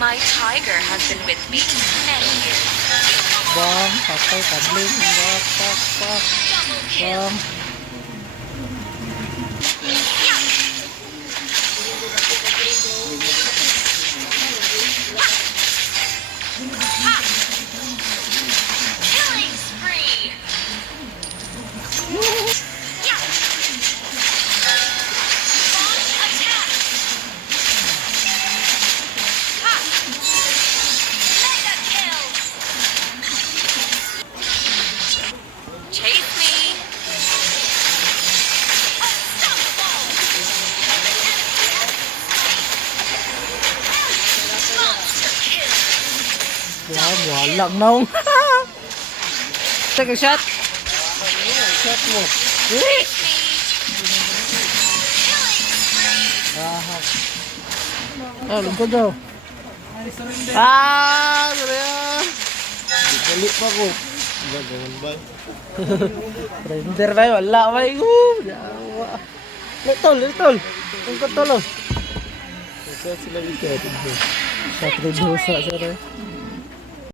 My tiger has been with me many years. Bang, patay, tabling. Bang. Killing spree. Launch attack. Mega kill. Chase me. Unstoppable. Monster kill. Yan, walang naong. Take a shot. Shot mo. Chase me. Killing spree. Lingkod daw. Sorry ah. Dali pa ko. Ganun ba? Render ba yun? Wala ba yun? Yawa. Litol. Lingkod tolo. Saan sila dito? Sa tribusa, sorry.